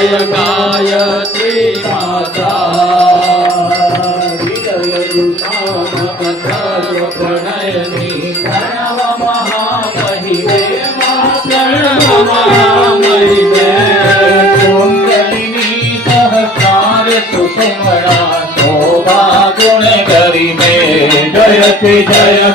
વિજય ગાયત્રી માતા વિજયરૂપણયની પ્રણવ મહામહિને પ્રણવ મહામહિને કુંડલિની સહકાર સુષમણા શોભા ગુણ કરીને જય શ્રી જય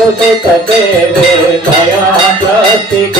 हम सितु सुत देवे दया प्रति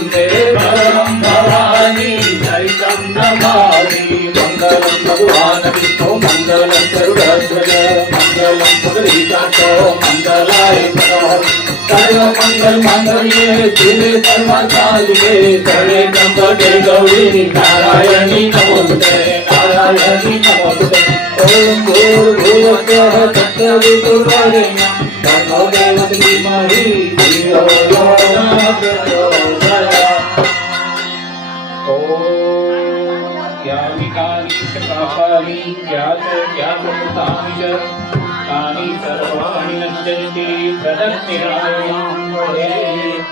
मङ्गलाय मनोहरि सर्वमङ्गल माङ्गल्ये शिवे सर्वसाधिके सर्वे त्र्यम्बके गौरी नारायणी नमोस्तुते नारायणी नमोस्तुते ॐ भूर्भुवस्वः तत्सवितुर्वरेण्यं तन्नो देवः धीमहि धियो यो न प्रचोदयात् ॐ यानि कानि च पापानि, ज्ञात ज्ञातकृतानि च। तानि सर्वाणि नश्यन्ति प्रदक्षिणाय मां वदेत्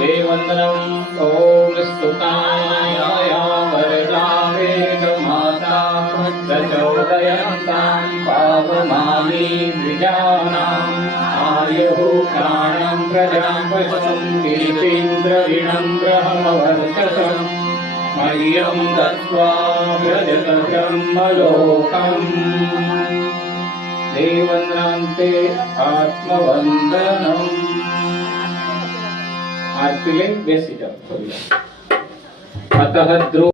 देवन्दनम् ॐ स्तुताय वरदा वेदमाता प्रचोदयन्तां पावमानि द्विजानाम् आयुः प्राणं प्रजां पशुं गिरीन्द्रविणम्रहमवर्चसम् त्वाोकम् देवनान्ते आत्मवन्दनम्। आश्ले व्यसितम् अतः द्रो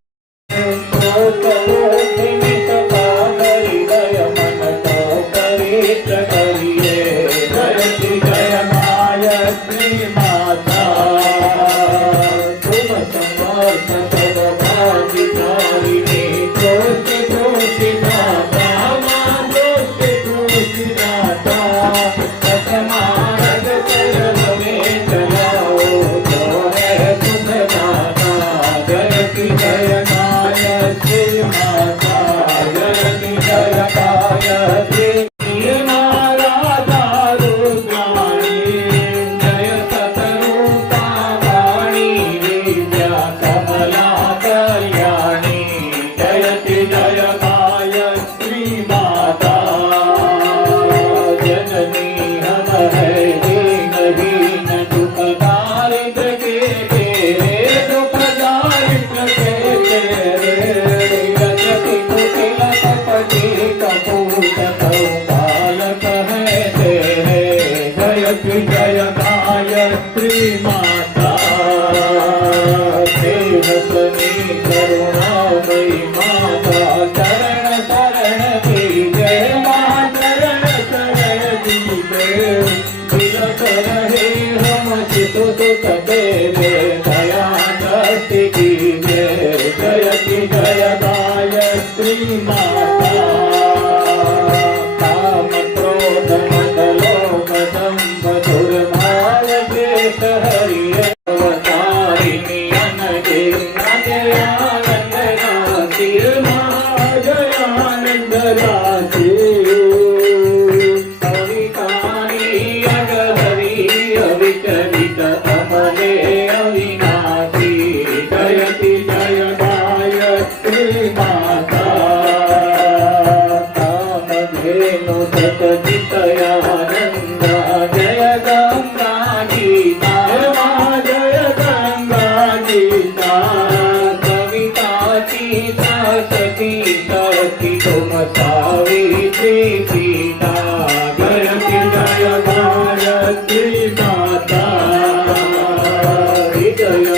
Yeah.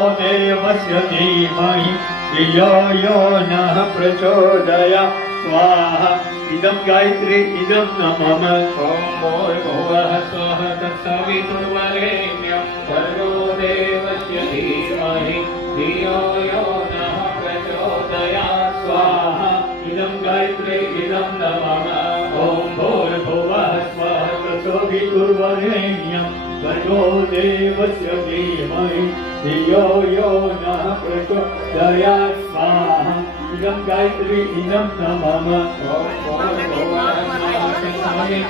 देवस्य धीमहि धियो यो नः प्रचोदयात् स्वाहा। इदं गायत्री, इदं नमः। ॐ भूर्भुवः स्वः देवस्य धीमहि धियो यो नः प्रचोदयात् स्वाहा। इदं गायत्री, इदं नमः। ॐ प्रचोदितुर्वरेण्यं भर्गो देवस्य धीमहि। धियो यो नः गायत्री, इदं नमः।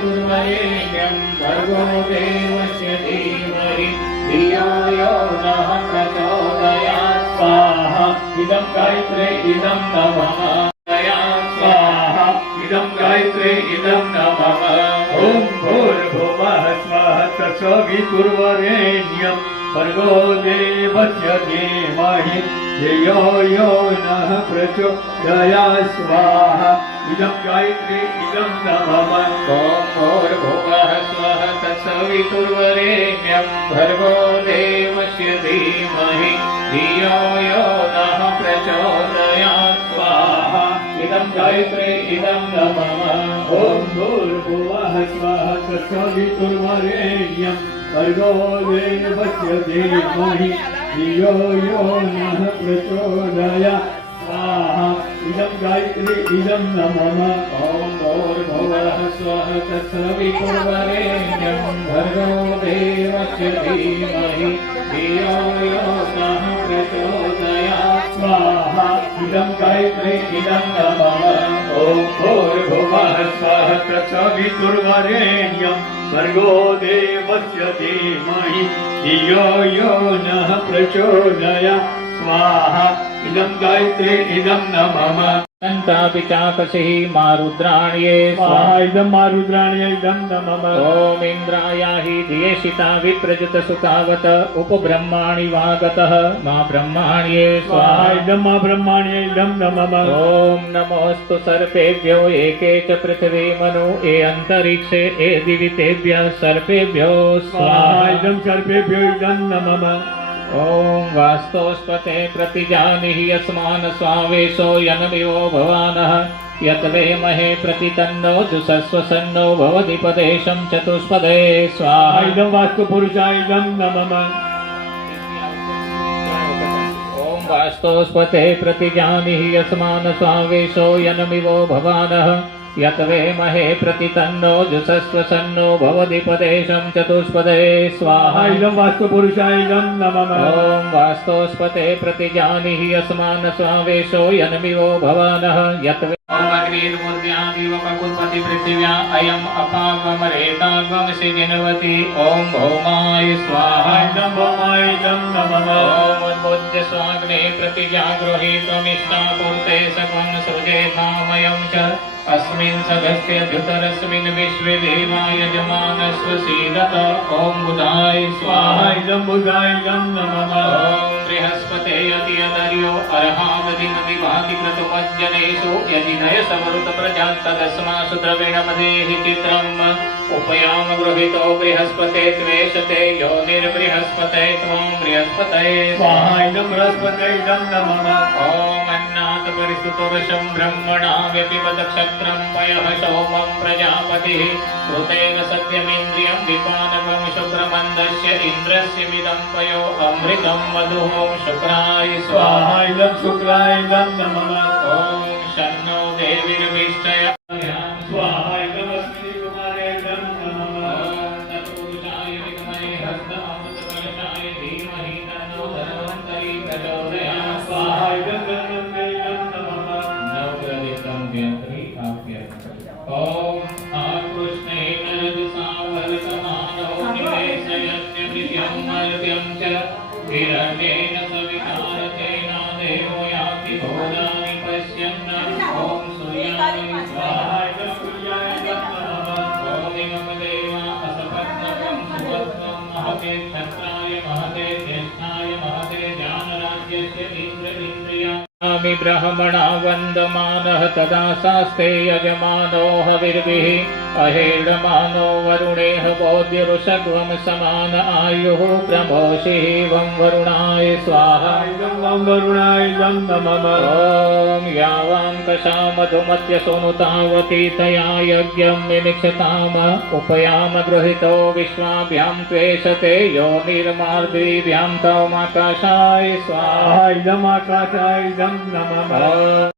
ुर्वरेण्यं भर्गो देवस्य धीमहि। धियो यो नः प्रचोदयात् स्वाहा। इदं गायत्री स्वः तत्सवितुर्वरेण्यं भर्गो देवस्य धीमहि धियो यो नः प्रचोदयात् स्वाहा। इदं गायत्री, इदं नमः। ॐ भूर्भुवः स्वः तत्सवितुर्वरेण्यं भर्गो देवस्य धीमहि धियो यो नः प्रचोदयात् स्वाहा गायत्री इदं नमः। ॐ भूर्भुवः स्वः तत्सवितुर्वरेण्यं भर्गो देवस्य धीमहि धियो यो नः प्रचोदयात् स्वाहा। इदं गायत्री, इदं नमः। ॐ भूर्भुवः स्वः तत्सवितुर्वरेण्यं भर्गो देवस्य धीमहि स्वाहा इदं गायत्री इदं नमः ॐ भूर्भुवः स्वः तत्सवितुर्वरेण्यं भर्गो देवस्य धीमहि धियो यो नः प्रचोदयात् स्वाहा इदं गायत्री इदं नमः अनन्तापि चाकसिः मारुद्राण्ये स्वाहा इदं मारुद्राण्य इदं नमः ॐ इन्द्रायाहि धियेशिता विप्रजुतसुतावत उपब्रह्माणि वागतः मा ब्रह्माण्ये स्वाहा स्वाहा इदं मा ब्रह्माण्य इदं नमः ॐ नमोऽस्तु सर्पेभ्यो एके च पृथिवी मनु ए अन्तरिक्षे ए दिवि तेभ्यः सर्पेभ्यो स्वाहा स्वाहा इदं सर्पेभ्यो इदं नमः ॐ वास्तोस्पते प्रतिजानीहि यस्मान् स्वावेशो यनमिवो भवानः। यत् वेमहे प्रतितन्नो जुषस्वसन्नो भवति पदेशं चतुष्पदे। स्वाहा। इदं वास्तुपुरुषाय नमः। ॐ वास्तोस्पते प्रतिजानीहि यस्मान् स्वावेशो यनमिवो भवानः यत् वेमहे प्रतितन्नो जुषस्वसन्नो भवति पदेशं चतुष्पदे स्वाहा। इदं वास्तुपुरुषाय इदं नमः। ॐ वास्तोस्पते प्रतिजानीहि अस्मान् स्वावेशो यन्मिवो भवानः। यत् ककुत्पति पृथिव्या अयम् अपागमरेतागमसि जिनवति ॐ भौमाय स्वाहा भौमाय इदं नमः ॐ उद्बुद्ध स्वाग्ने प्रतिजागृहीत्वमिष्टापूर्ते सकं सृजेतामयं च अस्मिन् सदस्यधृतरस्मिन् विश्वे देवा यजमानस्वसीदत ॐ बुधाय स्वाहा। स्वाहा इदं नमः बृहस्पते यदि यदर्यो अर्हावधिमति भाति क्रतुमज्जनेषु यदि नयसमरुत प्रजान्तदस्मासु द्रविणमदेहि चित्रम् उपयाम गृहीतो बृहस्पते त्वेषते यो निर्बृहस्पते त्वं बृहस्पते स्वाहा इदं बृहस्पते इदं नमः। ॐ ब्रह्मणा व्यपिबत क्षत्रं पयः सोमं प्रजापतिः कृतेन सत्यमिन्द्रियं विपानवं शुक्रमन्दस्य इन्द्रस्यमिदं पयो अमृतं मधुः शुक्राय स्वाहा। इदं शुक्राय इदं नमः। ॐ शन्नो देवीर्विष्टय ब्रह्मणा वन्दमानः तदा शास्ते यजमानो हविर्भिः अहेडमानो वरुणेह बोध्यऋषग्वं समान आयुः प्रमोषिः वं वरुणाय स्वाहा इदं वरुणाय नमः ॐ यावां कषामधुमत्य सोनुतावती तया यज्ञं निमिक्षताम उपयाम गृहीतो विश्वाभ्यां त्वेषते यो निर्मार्द्वीभ्यां तौमाकाशाय स्वाहा इदमाकाशाय इदं नमः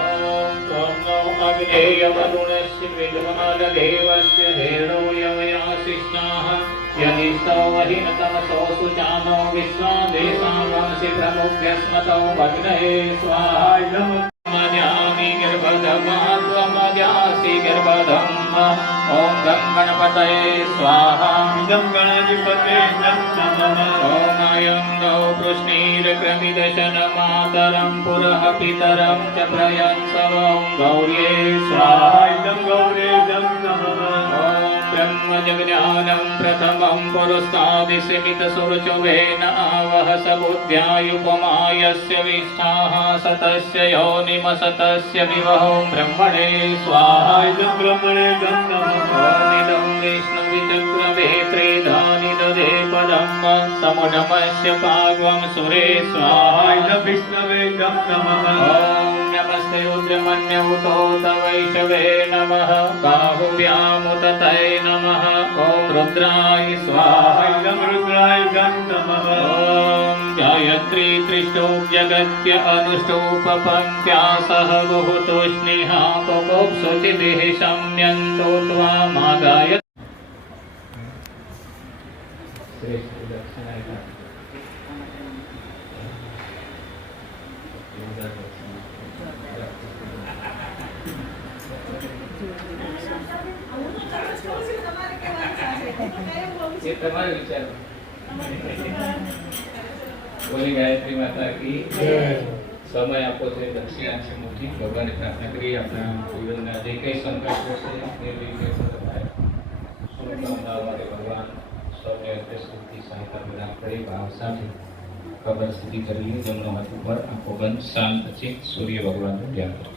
अग्नेयवरुणस्य विद्वालदेवस्य हेरणो यमयाशिष्टाः यदि स्तवहिनतमसो सुजानो विश्वादेशांसि प्रमुख्यस्मतो भग्नये स्वाहा मजामि गर्भधमात्वमजासि गर्भधम् ॐ गं गणपतये स्वाहा। इदं गणाधिपते ॐ अयं कृष्णीरक्रमिदशनमातरं पुरः पितरं च प्रयंसवं गौर्ये स्वाहा। इदं गौरे नमः। ब्रह्मजज्ञानं प्रथमं पुरस्तादिसमितसुरचुभेन आवह सबुद्ध्यायुपमायस्य विष्ठाः सतस्य योनिमसतस्य विवहो ब्रह्मणे स्वाहा। ब्रह्मणे इदं विष्णुविचक्रमे त्रिधानि मुडमस्य पार्वं सुरे स्वाहाय विष्णवे गन्तं नमस्ते युब्रह्मण्यमुतोत तवैषवे नमः। बाहुव्यामुत बाहुव्यामुततये नमः। ॐ रुद्राय स्वाहाय रुद्राय गन्तमः गायत्री त्रिष्टौ जगत्य अनुष्टोपपत्त्या सह गुहुतोष्णेहापुप्सु चिभिः शम्यन्तो त्वामागाय त्वामागाय ये तुम्हारे विचार બોલી ગાયત્રી માતા કી સમય આપો છે દક્ષિણાંશ મૂકી ભગવાનની પ્રાર્થના કરી આપણા જીવનના જે કંઈ સંકલ્પો છે એ રીતે તમારે શુભકામનાઓ માટે ભગવાન સૌને અંતે સુખથી સહાયતા પ્રદાન કરે, ભાવ સાથે ખબર સુધી કરી લે, જમણો હાથ ઉપર આંખો બંધ, શાંત ચિત્ત સૂર્ય ભગવાનનું ધ્યાન કરો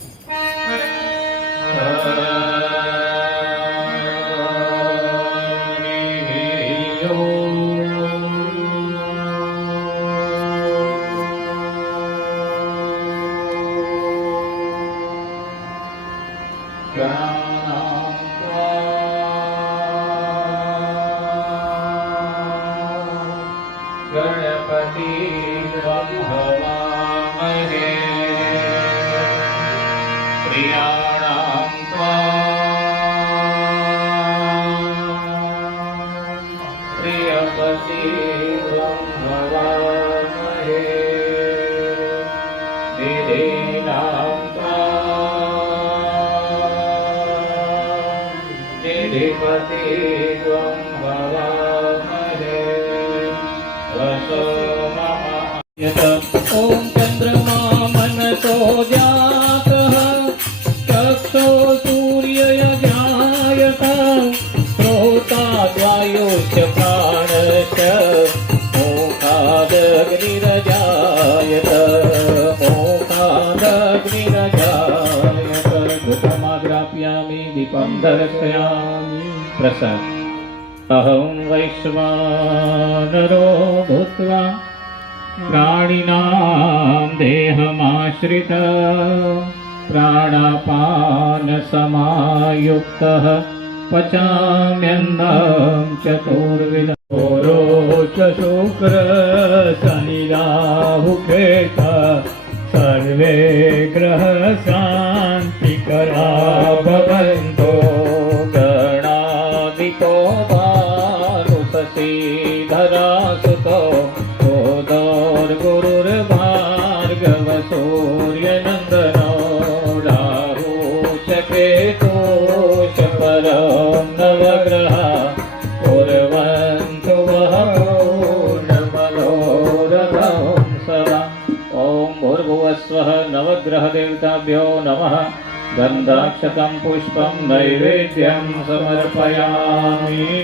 प्रियपति त्वं भवामहे दर्शयामि प्रसाद। अहं वैश्वानरो भूत्वा प्राणिनां देहमाश्रित प्राणापानसमायुक्तः पचाम्यन्नं चतुर्विध च शुक्र शनिराहुकेत सर्वे ग्रह शान्तिकरा भवन्तो नमः। गन्धाक्षतं पुष्पं नैवेद्यं समर्पयामि